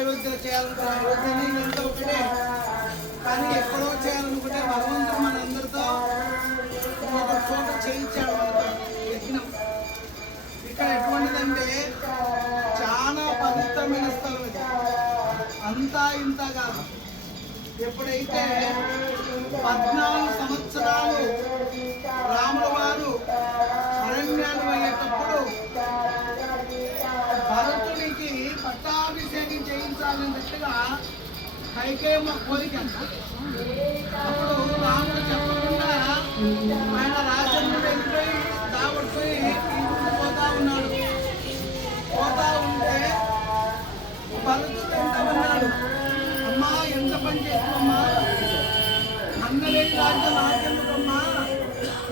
అయోధ్య చేయాలనుకున్న అయోధ్యని ఇదంతా ఒకటే కానీ ఎక్కడో చేయాలనుకుంటే భగవంతుడు మనందరితో ఒక చోట చేయించాడు మనతో యజ్ఞం. ఇక్కడ ఎటువంటిదంటే చాలా పవిత్రమైన స్థలం ఇది. అంతా ఇంత కాదు. ఎప్పుడైతే పద్నాలుగు పట్టాభిషేకం చేయించాలన్నట్టుగా కైకేయమ్మ కోరిక అప్పుడు రాముడు చెప్పకుండా ఆయన రాజన్నుడు వెళ్ళిపోయి దాబడిపోయి పోతా ఉన్నాడు. పోతా ఉంటే భరతుడు ఎంతమన్నాడు అమ్మా ఎంత పని చేస్తున్నామ్మా అన్నలేని రాజ్యం నాకెందుకమ్మా?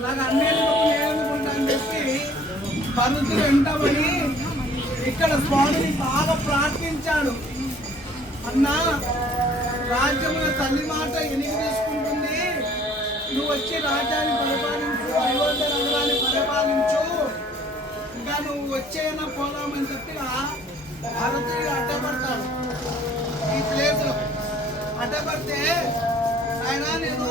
నాకు అన్నేళ్ళు నేనుకుంటా అని చెప్పి భరతుడు వెంటబడి ఇక్కడ స్వామిని బాగా ప్రార్థించాడు. అన్నా రాజ్యముల తల్లి మాట ఎనిమిది తీసుకుంటుంది నువ్వు వచ్చి రాజ్యాన్ని పరిపాలించు అయోధ్య నగరాన్ని పరిపాలించు. ఇంకా నువ్వు వచ్చేనా పోదామని చెప్పిన భరతుడు అడ్డపడతాడు ఈ ప్లేస్లో అడ్డపడితే ఆయన నేను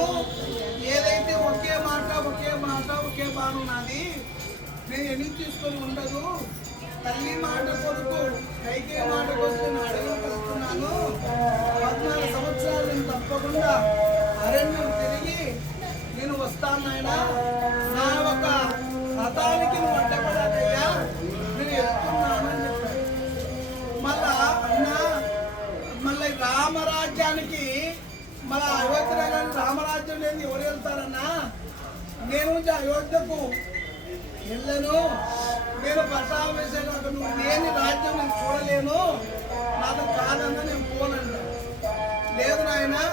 ఏదైతే ఒకే మాట ఒకే మాట ఒకే బాణం నాది నేను ఎన్ని తీసుకొని ఉండదు? తల్లి మాట కొడుకు కైకే మాట కొడుకు నేను పద్నాలుగు సంవత్సరాలు నేను తప్పకుండా అరణ్యం తిరిగి నేను వస్తాను నాయన. నా ఒక రథానికి నువ్వు అడ్డపడాలయ్యా నేను వెళ్తున్నాను అని చెప్పాను మళ్ళా అన్న మళ్ళీ రామరాజ్యానికి మళ్ళా అయోధ్య రామరాజ్యం లేని ఎవరు వెళ్తారన్నా? నేను అయోధ్యకు వెళ్ళను. నేను పట్టాభిషేకం అక్కడ నువ్వు లేని రాజ్యం నేను చూడలేను. నాతో కాదన్నా నేను పోనంట లేదు నాయనా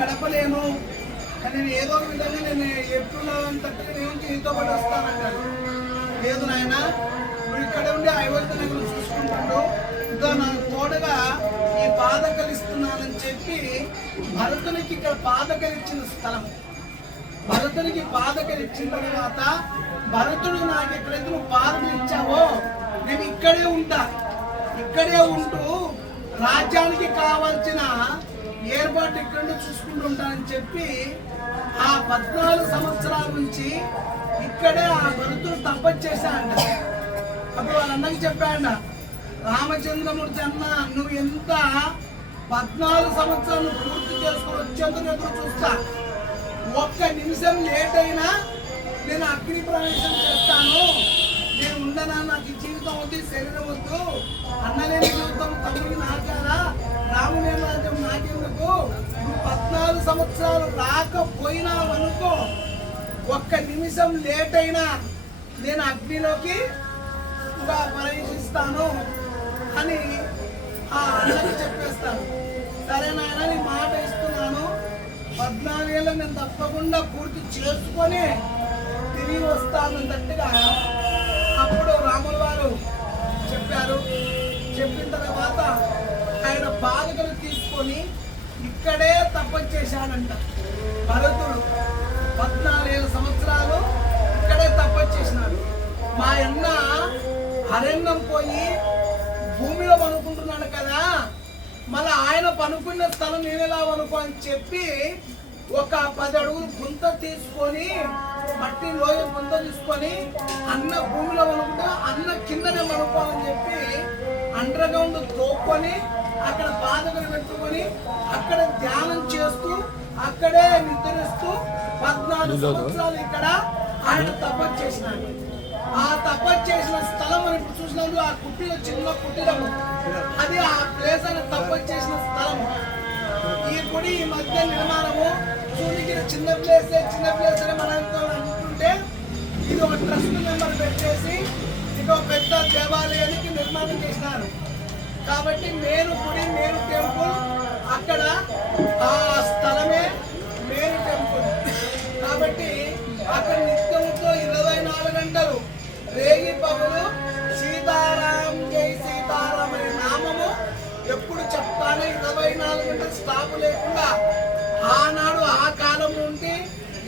గడపలేను. కానీ నేను ఏదో ఒక విధంగా నేను ఎప్పుడున్నంతట్టుగా నేను జీవితం పాటు వస్తానంటాడు లేదు నాయన నువ్వు ఇక్కడ ఉండి ఐవర్త నగరం చూసుకుంటాడు. ఇంకా నాకు తోడగా ఈ బాధ కలిస్తున్నానని చెప్పి భరతునికి ఇక్కడ బాధ ఇచ్చిన స్థలం. భరతునికి బాధ ఇచ్చిన తర్వాత భరతుడు నాకు ఎక్కడైతే నువ్వు బాధలు ఇచ్చావో నేను ఇక్కడే ఉంటా. ఇక్కడే ఉంటూ రాజ్యానికి కావాల్సిన ఏర్పాటు ఇక్కడ చూసుకుంటుంటానని ఉంటానని చెప్పి ఆ పద్నాలుగు సంవత్సరాల నుంచి ఇక్కడే ఆ గొంతులు తపస్సు అప్పుడు వాళ్ళ అన్నకి రామచంద్రమూర్తి అన్న నువ్వు ఎంత పద్నాలుగు సంవత్సరాలు పూర్తి చేసుకుని వచ్చేందుకు ఎదురు చూస్తా. ఒక్క నిమిషం లేట్ అయినా నేను అగ్ని ప్రవేశం చేస్తాను. నేను ఉండనా? నాకు జీవితం వద్దు శరీరం వద్దు. అన్నలేని జీవితం తమ్ముడికి నాకారా రాముని రాజ్యం నాకెందుకు పద్నాలుగు సంవత్సరాలు రాకపోయినావనుకో ఒక్క నిమిషం లేట్ అయినా నేను అగ్నిలోకి ప్రవేశిస్తాను అని ఆ అన్నకి చెప్పేస్తాను. సరే నాయన నీ మాట ఇస్తున్నాను. పద్నాలుగేళ్ళు నేను తప్పకుండా పూర్తి చేసుకొని తిరిగి వస్తానన్నట్టుగా అప్పుడు రాముల వారు చెప్పారు. చెప్పిన తర్వాత ఆయన బాధకులు తీసుకొని ఇక్కడే తపస్సు చేశాడంట. భరతుడు పద్నాలుగు సంవత్సరాలు ఇక్కడే తపస్సు చేసినాడు. మా అన్న అరణ్యం పోయి భూమిలో పనుకుంటున్నాడు కదా మళ్ళీ ఆయన పనుకున్న స్థలం నేను పనుకో అనుకో అని చెప్పి ఒక పది అడుగులు గుంత తీసుకొని మట్టి లోయ గుంత తీసుకొని అన్న భూమిలో పనుకుంటా అన్న కిందనే పనుకోవాలని చెప్పి అండర్ గ్రౌండ్ తోక్కొని అక్కడ బాధకులు పెట్టుకొని అక్కడ ధ్యానం చేస్తూ అక్కడే నిద్రిస్తూ పద్నాలుగు సంవత్సరాలు ఇక్కడ ఆయన తపస్సు చేసినాడు. ఆ తపస్సు చేసిన స్థలం మనం ఇప్పుడు చూసినప్పుడు ఆ కుట్టిలో చిన్న కుటీరము అది ఆ ప్లేస్ అని తపస్సు చేసిన స్థలం. ఈ గుడి ఈ మధ్య నిర్మాణము చూనికి చిన్న ప్లేస్ చిన్న ప్లేస్ అని మనం అనుకుంటే ఇది ఒక ట్రస్ట్ మెంబర్ పెట్టేసి కాబట్టి మేరు గుడి మేరు టెంపుల్ అక్కడ ఆ స్థలమే మేరు టెంపుల్ కాబట్టి అక్కడ నిత్యముతో ఇరవై నాలుగు గంటలు రేగి పగులు సీతారాం జై సీతారాం అనే నామము ఎప్పుడు చెప్తానే ఇరవై నాలుగు గంటలు స్టాప్ లేకుండా ఆనాడు ఆ కాలం నుండి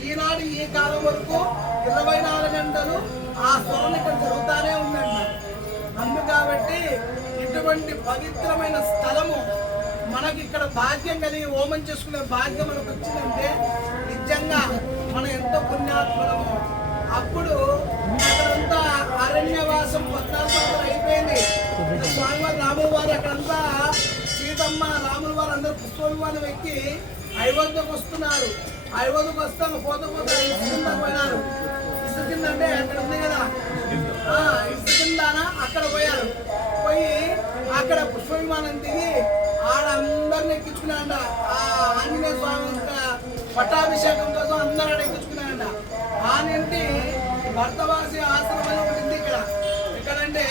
ఈనాడు ఈ కాలం వరకు ఇరవై నాలుగు గంటలు ఆ స్థలం ఇక్కడ జరుగుతూనే ఉందండి అందు కాబట్టి ఇటువంటి పవిత్రమైన స్థలము మనకి ఇక్కడ భాగ్యం కలిగి హోమం చేసుకునే భాగ్యం మనకు వచ్చిందంటే నిజంగా మనం ఎంతో పుణ్యాత్మలము. అప్పుడు అక్కడంతా అరణ్యవాసం పద్నాలుగు సంవత్సరాలు అయిపోయింది. స్వామివారి రాముల వారు అక్కడంతా సీతమ్మ రాముల వారు అందరూ పుష్పవిమానం ఎక్కి అయోధ్యకు వస్తున్నారు. అయోధ్యకు వస్తాను పోత పోత ఇసుకింద పోయినారు ఇసుకిందంటే అక్కడ ఉంది కదా? ఇసుకిందానా అక్కడ పోయి అక్కడ పుష్ప విమానం దిగి ఆడ అందరిని ఎక్కించుకున్నారంట ఆ ఆంజనేయ స్వామి యొక్క పట్టాభిషేకం కోసం అందరూ ఆడ ఎక్కించుకున్నాడ ఆనింటి భర్తవాసి ఆశ్రమం ఒకటి ఉంది ఇక్కడ. ఎక్కడంటే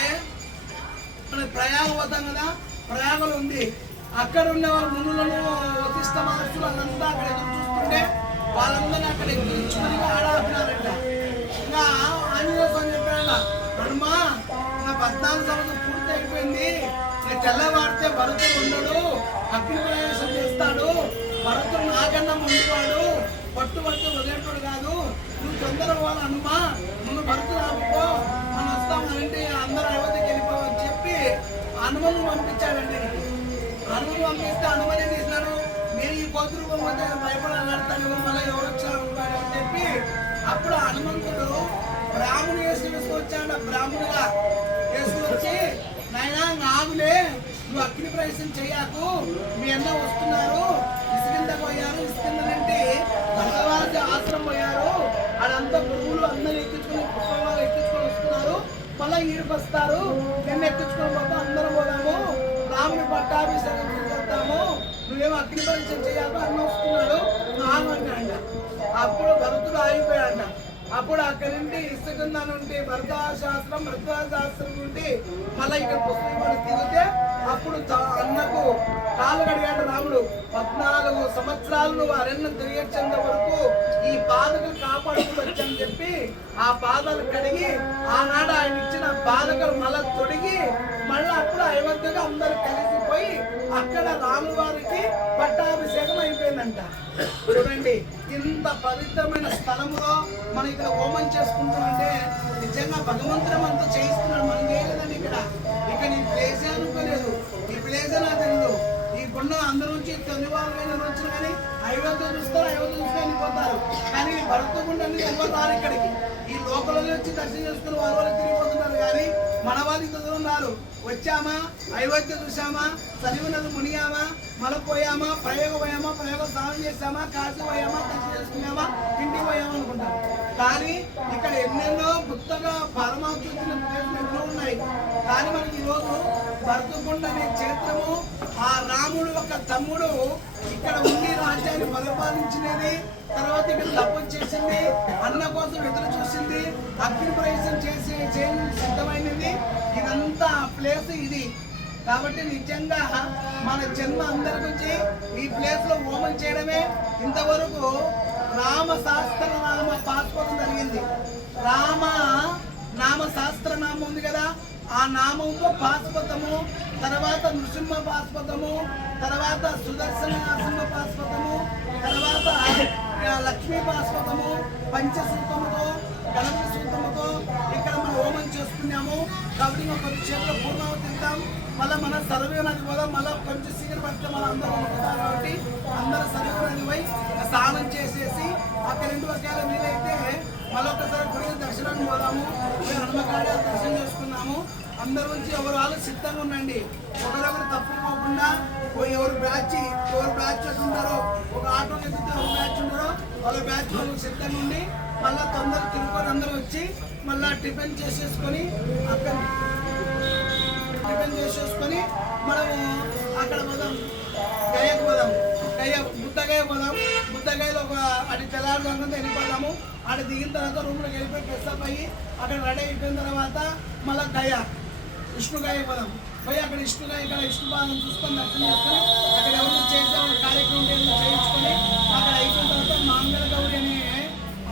మన ప్రయాగ పోతాం కదా ప్రయాగలు ఉంది. అక్కడ ఉన్న వాళ్ళ మునులను వశిష్ట మహర్షులు వాళ్ళంతా అక్కడ చూస్తుంటే వాళ్ళందరినీ అక్కడ ఎక్కించుకుని పద్నాలుగు సంవత్సరం పూర్తి అయిపోయింది నేను తెల్లవాడితే భరతుడు ఉండడు అగ్ని ప్రవేశం చేస్తాడు. భరతుడు నాకన్నా ముందువాడు పట్టు పట్టు వదిలేటోడు కాదు. నువ్వు తొందర పోవాలి హనుమా? నువ్వు భరతుడు ఆపుకో మనం వస్తామంటే అందరూ అయోధ్యకి వెళ్ళిపోవని చెప్పి హనుమను పంపించాడండి. హనుమను పంపిస్తే హనుమని తీసినాడు. నేను ఈ కోతి రూపం పోతే మళ్ళీ ఎవరు వచ్చారు అని చెప్పి అప్పుడు హనుమంతుడు బ్రాహ్మణు వేసి వేసుకొచ్చాడు బ్రాహ్మణుగా వేసుకొచ్చి నాయనా నాగులే నువ్వు అగ్ని ప్రవేశం చేయకు. మీ అన్న వస్తున్నారు. ఇసుకింద పోయారు. ఇసుకిందంటే నుండి ఆశ్రమం పోయారు. ఆడంతా గురువులు అందరూ ఎక్కించుకుని పుష్పవాళ్ళు ఎక్కించుకొని వస్తున్నారు. మళ్ళీ ఈడికి వస్తారు. నిన్న ఎక్కించుకొని పోతే అందరం పోదాము. రాముని పట్టాభిషేకం చేస్తాము నువ్వేమో అగ్ని పరీక్ష చేయాలి అన్న వస్తున్నాడు. అప్పుడు అక్కడి నుండి ఇసుకంద నుండి భరతా శాస్త్రం శాస్త్రం నుండి మళ్ళీ ఇక్కడ పుస్తకం తిరిగితే అప్పుడు తా- అన్నకు కాలు కడిగాడు రాముడు. పద్నాలుగు సంవత్సరాలు నువ్వు అరణ్యం తిరిగేంత వరకు ఈ బాధకులు కాపాడుకుంటూ వచ్చని చెప్పి ఆ పాదాలు కడిగి ఆనాడు బాధకులు మళ్ళా తొడిగి మళ్ళీ అప్పుడు అయోధ్యగా అందరు కలిసిపోయి అక్కడ రాముల వారికి పట్టాభిషేకం అయిపోయిందంట. చూడండి ఇంత పవిత్రమైన స్థలంలో మనం ఇక్కడ హోమం చేసుకుంటామంటే నిజంగా భగవంతుడు మనతో చేయిస్తున్నాడు. మనం చేయలేదండి ఇక్కడ. ఇక్కడ నేను చేసే అనుకోలేదు. ఉన్న అందరి నుంచి తొలి వచ్చిన కానీ అయోధ్య చూస్తారు అయోధ్య చూస్తే పోతారు కానీ భరతకుండా భరతకుండ ఎవరు రారు ఇక్కడికి. ఈ లోకల్లో వచ్చి దర్శనం చేసుకుని వాళ్ళ వాళ్ళు తిరిగిపోతున్నారు. కానీ మన వాళ్ళు ఇంత దూరం రారు. వచ్చామా? అయోధ్య చూసామా చదివినది మునియామా మలపోయామా ప్రయోగ ప్రయోగం పోయామా? ప్రయోగం స్నానం చేసామా కాశీ పోయామా? దర్శనం చేసుకున్నామా? ఇంటికి పోయామా అనుకుంటాం కానీ ఇక్కడ ఎన్నెన్నో గుర్తగా పరమాత్మ ఎన్నో ఉన్నాయి. కానీ మనకి ఈరోజు భరతకుండ అనే క్షేత్రము ఆ రాముడు ఒక తమ్ముడు. ఇక్కడ ఉండి రాజ్యాన్ని పరిపాలించినది తర్వాత ఇక్కడ తపస్సు చేసింది. అన్న కోసం ఎదురు చూసింది. అగ్ని ప్రవేశం చేసి సిద్ధమైనది ఇదంతా ప్లేస్ ఇది. కాబట్టి నిజంగా మన జన్మ అందరి గురించి ఈ ప్లేస్లో హోమం చేయడమే ఇంతవరకు రామ శాస్త్ర నామ పాస్పోర్ట్ జరిగింది. రామ నామ శాస్త్ర నామం ఉంది కదా. ఆ నామంలో పాశ్వతము తర్వాత నృసింహ పాశ్వతము తర్వాత సుదర్శన నరసింహ పాశ్వతము తర్వాత లక్ష్మీ పాశ్వతము పంచసూతముతో గణపతి సూత్రముతో ఇక్కడ మనం హోమం చేసుకున్నాము. కాబట్టి ఇంకా కొద్ది చేతిలో పూర్ణావతి మళ్ళీ మన సర్వే నది పోదాం మళ్ళీ కొంచెం సీకర పడితే మన అందరూ అనుకుంటారు కాబట్టి అందరూ సర్వేనది పోయి స్నానం చేసేసి అక్కడ ఇంటి ఒకవేళ వీలైతే మళ్ళీ ఒకసారి గుడికి దర్శనానికి పోదాము. పోయి దర్శనం చేసుకున్నాము. అందరి నుంచి ఎవరు వాళ్ళు సిద్ధంగా ఉండండి. ఒకరొకరు తప్పుకోకుండా ఓ ఎవరు బ్యాచ్ ఎవరు బ్యాచ్ ఉంటారో ఒక ఆటో ఎత్తుతే ఒక బ్యాచ్ ఉంటారో వాళ్ళ బ్యాచ్ వాళ్ళు సిద్ధంగా ఉండి మళ్ళీ తొందరగా తిరుపతి అందరూ వచ్చి మళ్ళీ టిఫిన్ చేసేసుకొని అక్కడ టిఫిన్ చేసేసుకొని మనము అక్కడ పోదాం. గయకు పోదాం. గయ్య బుద్ధగయ పోదాం. బుద్ధగయలో ఒక అటు తెల్లారుదాకా వెళ్ళిపోదాము. అక్కడ దిగిన తర్వాత రూమ్లోకి వెళ్ళిపోయి ఫ్రెష్ అప్ అయ్యి అక్కడ రెడీ అయిపోయిన తర్వాత మళ్ళీ గయ విష్ణుగాయ పోదాం. పోయి అక్కడ విష్ణుగాయ ఇక్కడ విష్ణు చూసుకొని దర్శనం చేసుకొని అక్కడ ఎవరు చేసే కార్యక్రమం చేయించుకొని అక్కడ అయిపోయిన తర్వాత మాంగళ గౌరి అనే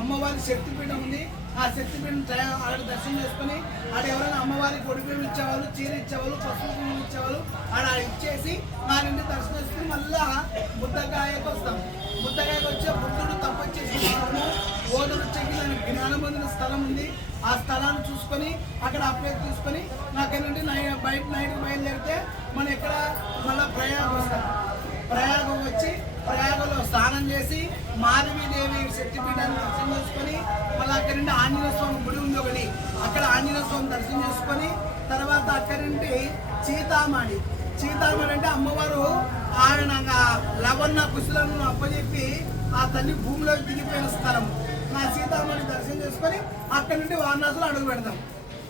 అమ్మవారి శక్తిపీఠం ఉంది. ఆ శక్తిపీఠం ఆడ దర్శనం చేసుకుని ఆడ ఎవరైనా అమ్మవారికి ఒడిపేమి ఇచ్చేవాళ్ళు చీర ఇచ్చేవాళ్ళు పసుపు పువ్వులు ఇచ్చేవాళ్ళు ఆడ ఇచ్చేసి మా నుండి దర్శనం చేసుకుని మళ్ళా బుద్ధకాయకు వస్తాం. బుద్ధకాయకు వచ్చే బుద్ధుడు తప్పొచ్చేసి స్థలము ఓదుడు చెక్కి దానికి జ్ఞానం పొందిన స్థలం ఉంది. ఆ స్థలాన్ని చూసుకొని అక్కడ అప్లై తీసుకొని నాకేంటంటే నుండి నై బయట నైట్ బయలుదేరితే మనం ఎక్కడ మళ్ళీ ప్రయాగం వస్తాం. ప్రయాగం వచ్చి ప్రయాగంలో స్నానం చేసి మాధవీదేవి శక్తిపీఠాన్ని దర్శనం చేసుకొని మళ్ళీ అక్కడి నుండి ఆంజనేయ స్వామి గుడి ఉంది ఒకటి. అక్కడ ఆంజనేయ స్వామి దర్శనం చేసుకొని తర్వాత అక్కడి నుండి సీతామాడి సీతామాడి అంటే అమ్మవారు ఆయన లవన్న కుశులను అప్పచెప్పి ఆ తల్లి భూమిలోకి దిగిపోయిన స్థలం. ఆ సీతామాడి దర్శనం చేసుకొని అక్కడి నుండి వారణాసులు అడుగు పెడతాం.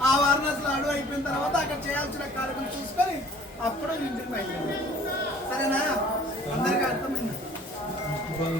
ఆ వారణాసులు అడుగు అయిపోయిన తర్వాత అక్కడ చేయాల్సిన కార్యక్రమం చూసుకొని అప్పుడు ఇంటికి బయలుదేరాం. సరేనా? అందరికీ అర్థమైంది? Bob.